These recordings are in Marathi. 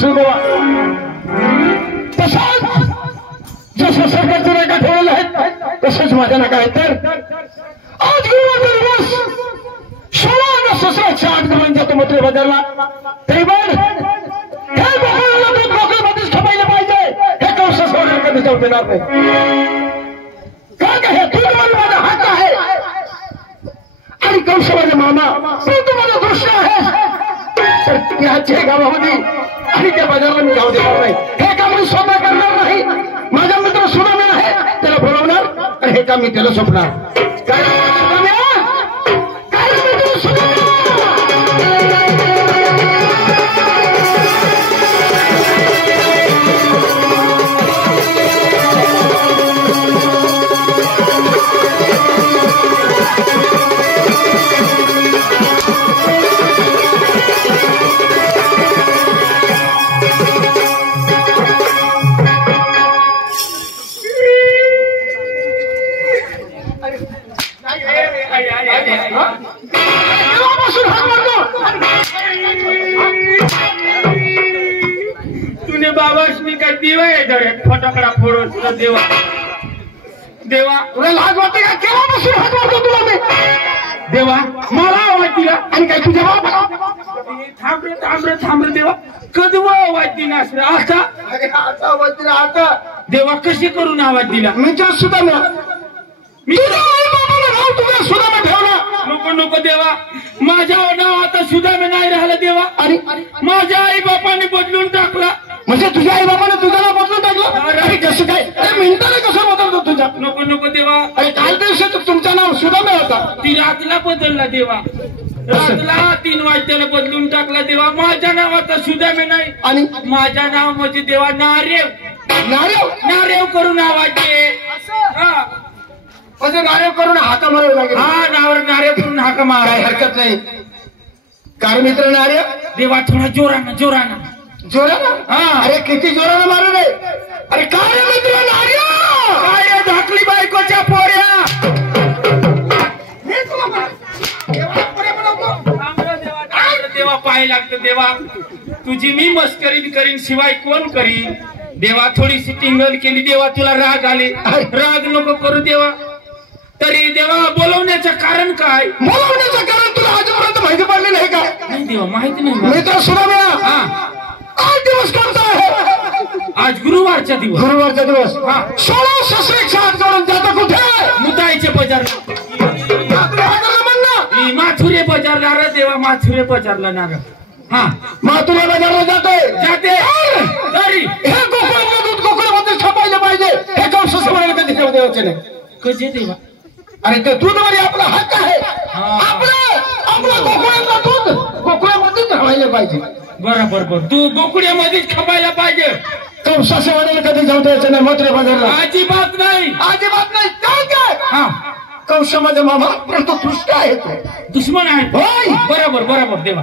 असेल बाबा. तसंच जसं सरकारचं नाका ठेवलेलं आहे तसंच माझ्या नाका आहे. तर आज गुरुवारचा दिवस 16 ऑगस्ट 1608 गमन जातो मथुरे बाजारला. तरी पण हे गोकुळाला दूध गोकुळमध्येच खपायला पाहिजे. हे कंस सोडून कधी जाऊ देणार नाही. कारण हे दूध माझा हक्क आहे आणि कंस माझे मामा तू माझा दृष्ट आहे. तर याचे गावामध्ये आणि त्या बाजाराला मी जाऊ देणार नाही. हे काम मी स्वतः करणार नाही. माझा मित्र सुनामी आहे त्याला बोलवणार आणि हे काम मी त्याला सोपणार. काय तुने बाबाशनी काय दिवा आहे डोळ्यात फटाकडा फोडून तुला देवा देवा तुला लाज वाटते का? केव्हापासून हात मारतो तुला मी? देवा मला आवाज दिला आणि काय तुझ्या बाबा थांबरे थांबरे थांबरे देवा कधवा आवाज दिला असं आता आता आवाज दिला. आता देवा कशी करून आवाज दिला? मित्र सुद्धा मी तुझा सुद्धा मी ठेवला. नको नको देवा माझ्या नाव आता सुद्धा मी नाही राहिलं देवा. अरे माझ्या आई बापाने बदलून टाकला. म्हणजे तुझ्या आई बाबाने तुझ्या नाव बदलून टाकलं? अरे कसं काय? अरे मिनिटाने कसं बदलतो तुझ्या? नको नको देवा. अरे काल दिवशी तुमचं नाव सुद्धा मी होता. ती रातला बदलला देवा. रातला 3 वाजताला बदलून टाकला देवा. माझ्या नावाचा सुद्धा मी नाही आणि माझ्या नाव म्हणजे देवा नारेव नारेव नारेव करून आवाज दे. हा म्हणजे नारेव करून हाका मारावे लागेल. हा नावर नारेव करून हाका मारा. काय हरकत नाही. कार मित्र नारेव देवा थोडा जोरानं जोरानं जोरानं. हा अरे किती जोरानं मारू रे. अरे काय मित्र नारेव काय धाकली बायकोच्या पोऱ्या. हे तुला देवा पाय लागतं देवा. तुझी मी मस्करी करीन शिवाय कोण करीन. देवा थोडीशी टिंगल केली देवा तुला राग आले. राग नको करू देवा. तरी देवा बोलवण्याचं कारण काय? बोलवण्याचं कारण तुला आजपर्यंत माहिती पडले नाही का? नाही देवा माहिती नाही. मित्र सुद्धा हा आज दिवस कोणता आहे? आज गुरुवारचा दिवस. गुरुवारचा दिवस. हा 16 16 जोडून जातो कुठे? मुताईचे बजार माथुरे बजारला रे देवा. माथुरे बजारला नार. हा माथुरे बाजारला जातोय जाते. तरी हे गोकुळातलं दूध गोकुळामध्ये छापायला पाहिजे. हे कंस समोर कधी ठेवू द्यायचे नाही. कधी देवा? अरे ते दूध मध्ये आपला हक्क आहे. आपलं गोकुळातलं दूध गोकुळामध्येच ठेवायला पाहिजे. बरोबर बरोबर. तू गोकुळ्यामध्येच खपायला पाहिजे. कंसा सेवाने कधी जाऊ द्यायचं नाही मथुरे बाजारला. अजिबात नाही. अजिबात नाही. काय काय हा कंस माझा मामा परंतु दुष्ट आहे तो. दुश्मन आहे. होय. बरोबर बरोबर देवा.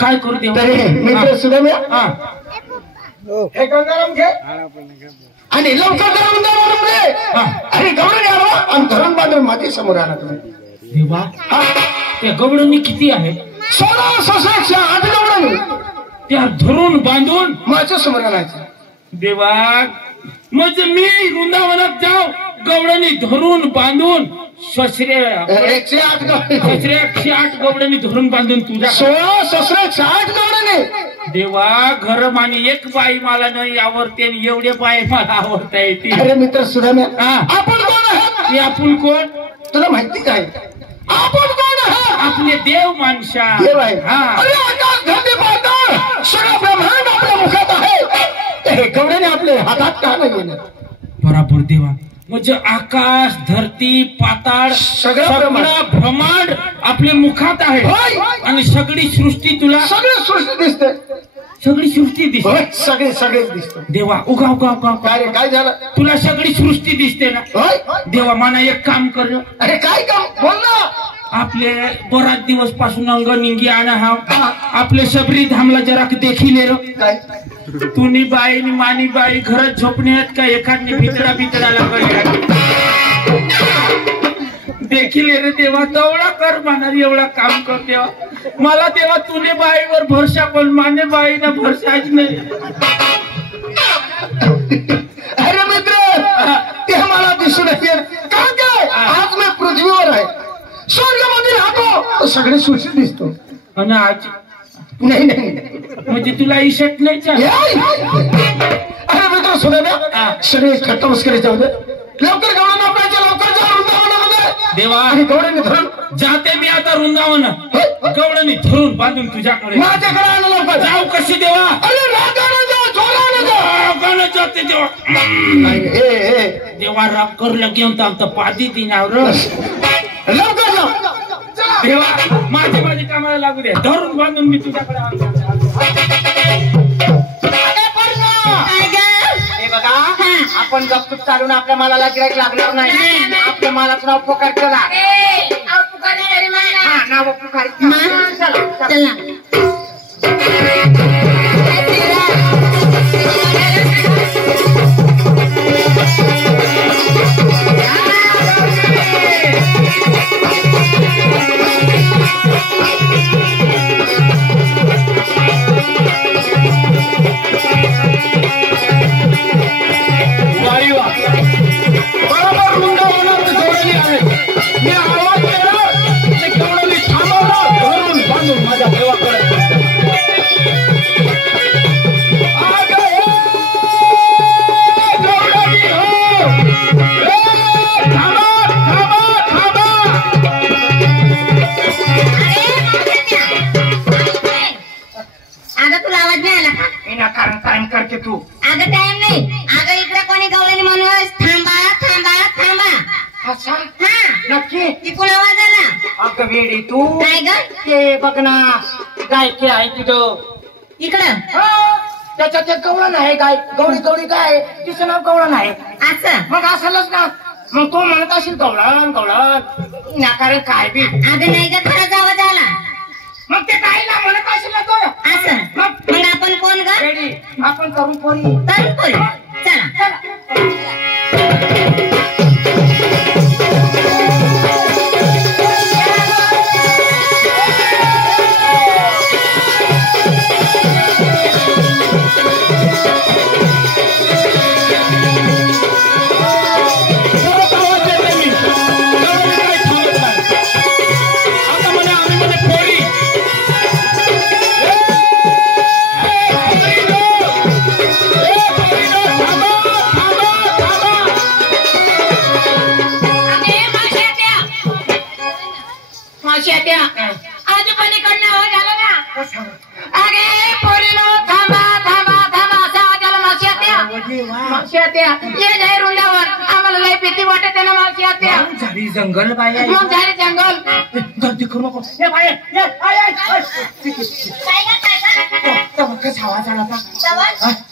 काय करू देवा? तरी मित्र सुद्धा मी हा हे गंगाराम घे आणि लवकर धरून दे. अरे गवळणी आला आणि धरण बांधून माती समोर आणा तुम्ही. देवा त्या गवळणी किती आहेत? 16 16 8 गवळणी त्या धरून बांधून माझ्या समोर आणायचं. देवा म्हणजे मी वृंदावनात जाऊ गवळणी धरून बांधून 108 गवळणी 108 गवळणी धरून बांधून तुझ्या 16 16 8 गवळणी. देवा घर आणि एक बाई मला नाही आवडते आणि एवढे बाई मला आवडता येते. अरे मित्र सुद्धा मी हा आपण कोण आहात? आपण कोण तुला माहिती काय? आपण कोण आहात? आपले देव माणसा. देव आहे. हा अरे आकाश धरती पाताळ सगळं ब्रह्मांड आपल्या मुखात आहे. हे गवळणी आपले हातात का नाही येणार? बरोबर देवा. म्हणजे आकाश धरती पाताळ सगळं ब्रह्मांड आपल्या मुखात आहे. आणि सगळी सृष्टी तुला सगळी सृष्टी दिसते. सगळी सृष्टी दिसते. सगळेच दिसते. देवा उगा उगा उगा काय रे काय झालं? तुला सगळी सृष्टी दिसते ना? देवा मला एक काम कर. अरे काय काम? बोल ना. आपले बराच दिवस पासून अंग निंगी आणा हा आपले सबरी धामला जरा देखील काय तुनी बाई मानी बाई घरात झोपण्यात का एखादी भितडा भितडाला देखील रे देवा तेवढा कर म्हणा एवढा काम कर देवा मला तेव्हा तुने बाईवर भरसा पण माने बाईना भरसाच नाही अरे मित्र ते मला दिसून येते का काय आज मी पृथ्वीवर आहे स्वर्गामध्ये राहतो तो सगळे सुशील दिसतो आणि आज नाही नाही म्हणजे तुला इशट नाही अरे मित्र सुद्धा ना सगळे खट्टा मस्करी जाऊ दे लवकर गवळण आपल्याच्या लवकर जा वृंदावनामध्ये देवा आणि गवळणी धरून जाते मी आता वृंदावन गवळणी धरून बांधून तुझ्याकडे माझ्याकडे आलं लवकर जाऊ कशी देवा अरे रागानं जा जोरानं जा रागानं जाते देवा देवा राग करलं घेऊन तर आमचं पादी दिनावर लवकर जा देवा माझी कामाला लागू दे धरून बांधून मी तुझ्याकडे आलो. बघा आपण गपचूप चालून आपल्या मालाला गिराईक लागणार नाही आपल्या मालाचं नाव पुकार केला नाव पुकार बरोबर वृंदावनात गवळणी आहे मी आवाज केला ते गवळणी थांबवलं धरून बांधून माझ्या देवाकडे गवळणी हो थांबा थांबा थांबा अगं तुला आवाज नाही आला का विनाकारण टाइम करते तू अगं टाइम नाही अगं इकडे कोणी गवळणी म्हणून थांबा थांबा थांबा अच्छा हा नक्की तिकडून आवाज आला अगं वेडी तू काय ग ते बघ ना गायके आहे तिथं इकडं त्याच्यात एक गवळण आहे गाय गवळी गवळी काय आहे तिचं नाव गवळण आहे असं मग असलच ना मग तो म्हणत असेल गवळण गवळण विनाकारण काय बी अगं नाही ग खरंच आवाज आला मग ते काय ना म्हणत असेल ना तो असं मग आपण कोण ग रेडी आपण करून पोरी तरुण पोरी चला आज पलीकडनं आवाज आला ना अरे पोरीनो थांबा थांबा थांबा असा आवाज आला मावशी आत्या ये नाही रुंदावर आम्हाला लय भीती वाटत आहे ना मावशी आत्या झाडी जंगल बाई मग झाले जंगल गर्दी करू नको ए बाई ए आय कसा आवाज आला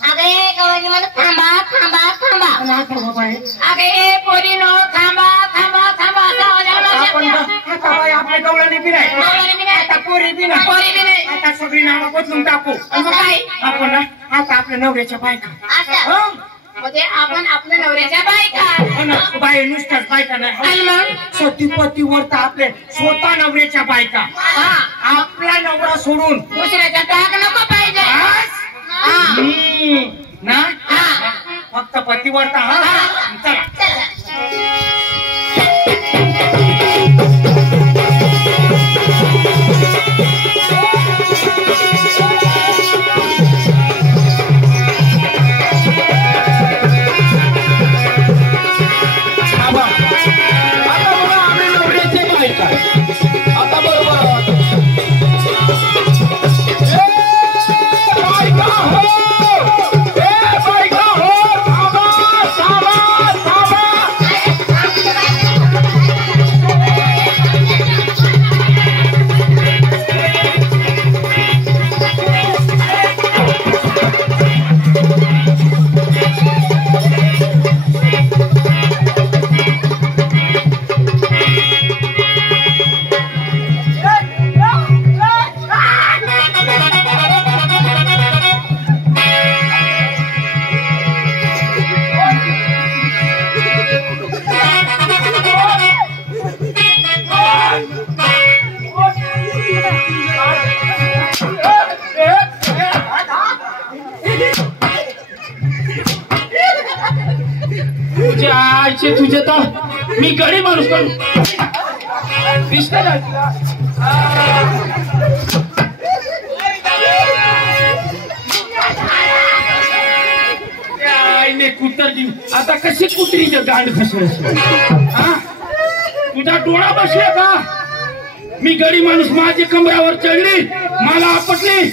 अगे गवळणी म्हणून थांबा थांबा थांबा बाई अगे पोरीनो थांबा थांबा थांबा असा आवाज आला मावशी आत्या आता बाई आपल्या गवळणी बी नाही गवळणी बी नाही आता पोरी बी नाही पोरी बी नाही आता सगळी नावं बदलून टाकू असं काय आपण ना आता आपल्या नवऱ्याच्या बायका असं म्हणजे आपण आपल्या नवऱ्याच्या बायका बाई नुसत्याच बायका नाही आणि मग सतीपतीवर तर आपले स्वतः नवऱ्याच्या बायका आपला नवरा सोडून दुसऱ्याचा टाक नको पाहिजे ना फक्त पतीवर चला आता बरोबर आजचे तुझे तर मी गडी माणूस पण दिसत कुतरली आता कशी कुत्रीचं गांड फसलं तुझा डोळा बसला का मी गडी माणूस माझी कमरावर चढली मला आपटली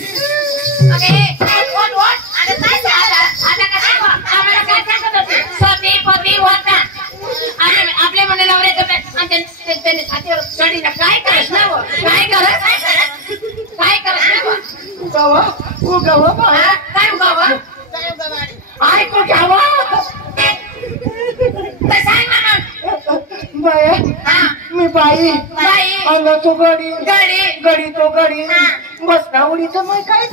आपल्या म्हणे नवरे काय करत ना काय करत काय करत काय उगावा ऐकू घ्यावा मी बाई बाई अंग तो गडी गडी गडी तो गडी बसना उडीचं मग काय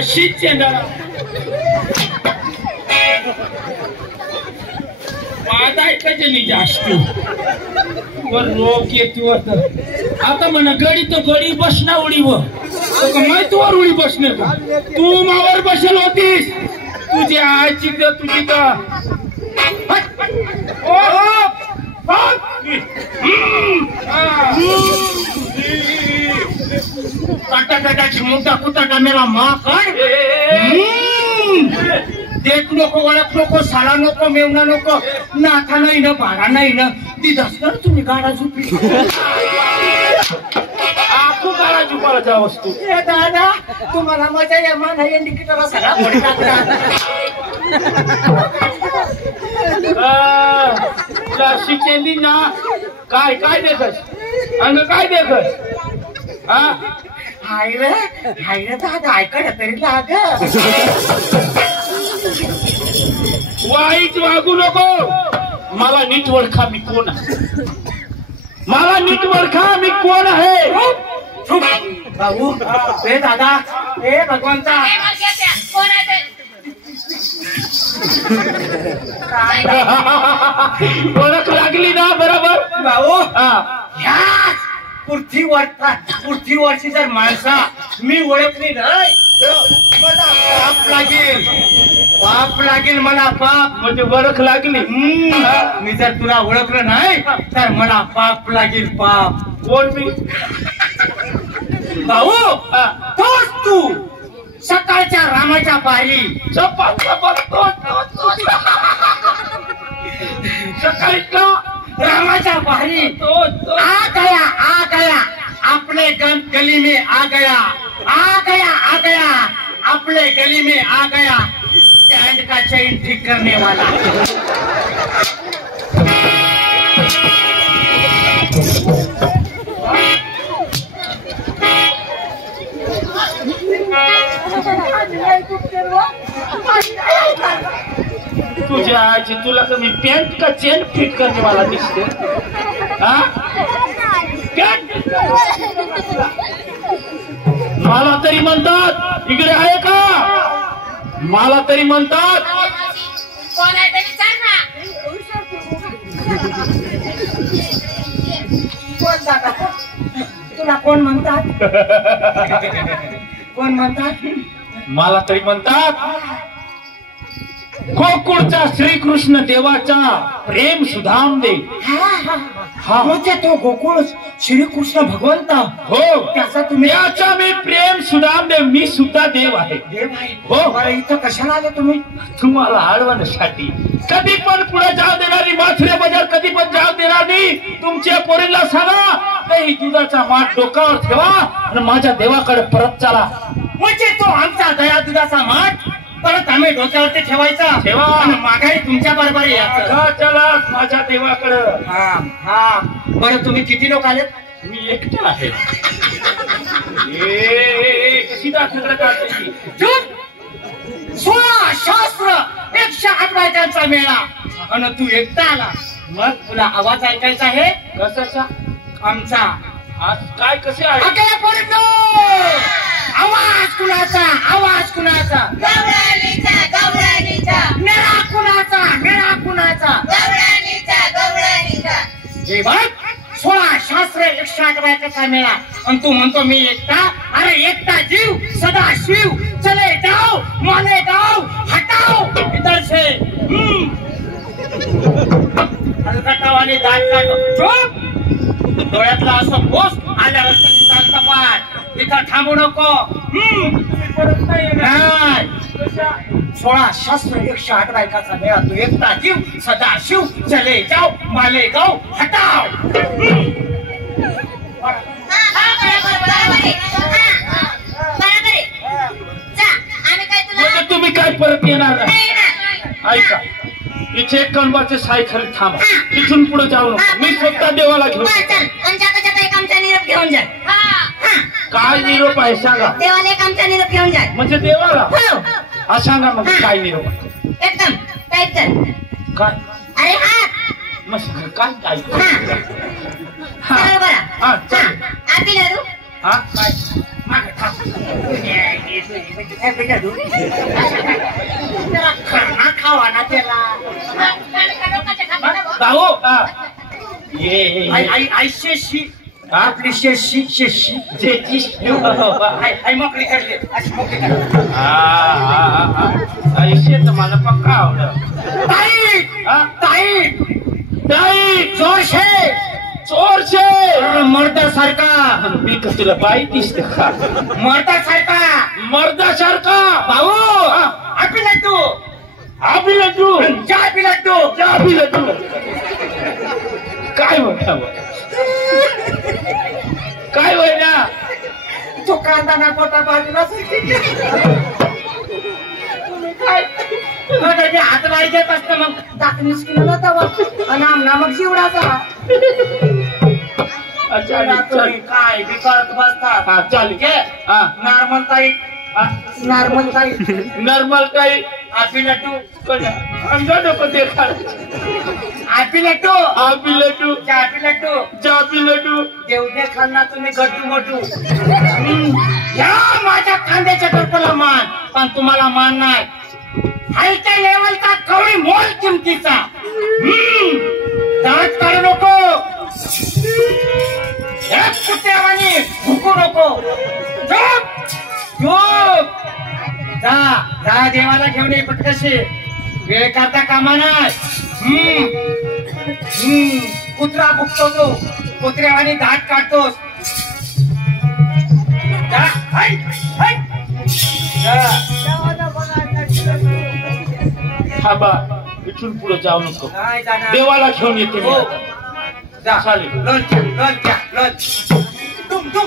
अशीच माझा ऐकायचे जास्त रोग येतो आता म्हणा गडी तो गडी बसना उडी व माहितीवर उडी बसणे का तू मावर बसेल होतीस तुझी आईची तुझी का टाटाटाटाची मोठा कुटाटा मेला माकड देख नको ओळख नको साला नको मेवणा नको नाथा नाही ना बारा नाही ना दिदास ना तुम्ही गाडा झुपी आखू गाडा झुपाला जा वस्तू दादा तुम्हाला मजा या मान आहे तिकीटाला सगळा फोडी टाकला शिकेली ना काय काय देखत अंग काय देखत हाय रे दादा ऐकत तरी लाग वाईट वागू नको मला नीट ओळखा मी कोण आहे मला नीट ओळखा मी कोण आहे भाऊ हे दादा हे भगवंता ओळख लागली ना बरोबर भाऊ ह्या पृथ्वीवरची जर माणसा मी ओळखली नाही मला पाप लागेल मला पाप म्हणजे ओळख लागली मी जर तुला ओळखलं नाही तर मला पाप लागेल पाप कोण मी भाऊ तोच तू सकाळच्या रामाच्या पायरी सकाळी का रामाच्या पायरी आ गया अपने गली में आ गया अपने गली में आ गया स्टैंड का चेन ठीक करने वाला तुझ्या आजी तुला कमी पॅन्ट का चेन फिट करने वाला दिसते मला तरी म्हणतात इकडे आहे का मला तरी म्हणतात कोण आहे तरी सांग ना कोण दादा तुला कोण म्हणतात कोण म्हणतात मला तरी म्हणतात गोकुळचा श्रीकृष्ण देवाचा प्रेम सुधाम दे हा म्हणजे तो गोकुळ श्रीकृष्ण भगवंत हो त्याचा तुम्ही त्याचा मी प्रेम सुधाम दे मी सुद्धा देव आहे देव आहे हो इथं कशाला आले तुम्ही तुम्हाला अडवण्यासाठी कधी पण पुढे जाऊ देणारी माथुरे बाजार कधी पण जाऊ देणारी तुमच्या पोरीला सांगा नाही दुधाचा माठ डोक्यावर ठेवा आणि माझ्या देवाकडे परत चला म्हणजे तो आमचा दया दुधाचा माठ परत आम्ही डोक्यावरती ठेवायचा ठेवा. आणि माघारी तुमच्या बरोबर यायचं चला माझ्या देवाकडं हा बरं तुम्ही किती लोक आलेत मी एकटा आहे कशी दाखल काढते 16 शास्त्र 108 बायकांचा मेळा आणि तू एकटा आला मग तुला आवाज ऐकायचा आहे कसाचा आमचा आज काय कसे आहे अकेला पोरींनो, आवाज कुणाचा आवाज कुणाचा गौराणीचा मेळा कुणाचा गौराणीचा हे बघ 16 शास्त्र 108 बायकाचा मेळा आणि तू म्हणतो मी एकटा. अरे एकटा जीव सदा शिव चले जाओ माले गाव हटाओ इधर से. हलकटावाने दात काढ चुप. डोळ्यातला असं बोस आल्या रस्त्याने चालता पाय. इथं थांबू नको. नाही 16 शास्त्र 108 बायकाचा मेळा तू एकटा जीव सदा शिव चले जाओ माले गाव हटाओ. तुम्ही काय परत येणार नाही. ऐका इथे एक कणबाचे सायकल थांबा. इथून पुढे जाऊ नका. मी स्वतः देवाला घेऊन घेऊन जा. काय निरोप आहे सांगा. देवाला एक आमचा निरोप घेऊन जा. म्हणजे देवाला हा सांगा मग काय निरोप आहे. एकदम टाईट कर. काय अरे हात मस्त काय काय बरोबर हा चालेल. आधी लाडू हा काय खावा ना त्याला. भाऊ ये आई शेशी आपली शेशी शेशी आई मोकळी काढली अशी मोकळी काढली. आयुष्य तर मला पक्का आवडलं. ताई ताई ताई चोरशे चोरशे मर्दासारखा. मी कसला बाई दिसते का. मर्दासारखा मर्दासारखा भाऊ आपली लड्डू आपली लड्डू आपली लड्डू आपली लड्डू काय म्हणता काय होय ना. तो कांदा ना पोटा बाजूला हात वाईट येत असतं मग दाखनीस केलं नव्हतं नामक शिवडाचा. काय बिकारत बसतात. हा चालेल. हा नॉर्मल ताई नॉर्मल ताई नॉर्मल काही आपली लड्डू अंगा नको ते आपली लड्डू आपली लड्डू आपली लड्डू चापी लड्डू देवने खाल्ला तुम्ही गड्डू मोठू. या माझ्या कांद्याच्या टोपाला मान पण तुम्हाला मान नाही. हायच्या लेवलचा कवडी मोल किमतीचा. दात काढू नको. एक कुत्र्यावानी भुकू नको. झोप झोप. जा जा देवाला घेऊन ये पटकशी. वेळ करता कामा नाही. कुत्रा भुकतो तो कुत्र्यावानी दात काढतोस. जा हाय हाय हा बा इथून पुढे जाऊ नको. नाही जाणार. देवाला घेऊन येते मी हो. आता. जा चालेल. लंच लंच लंच तुम तुम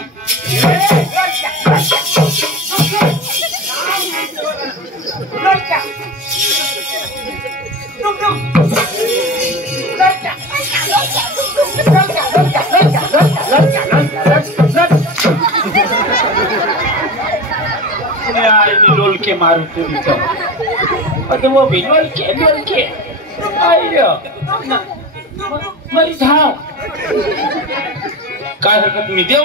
लोलके मारू तुम्ही तर वो भी लोलके लोलके अय्यो मरी धाव काय हरकत मी देव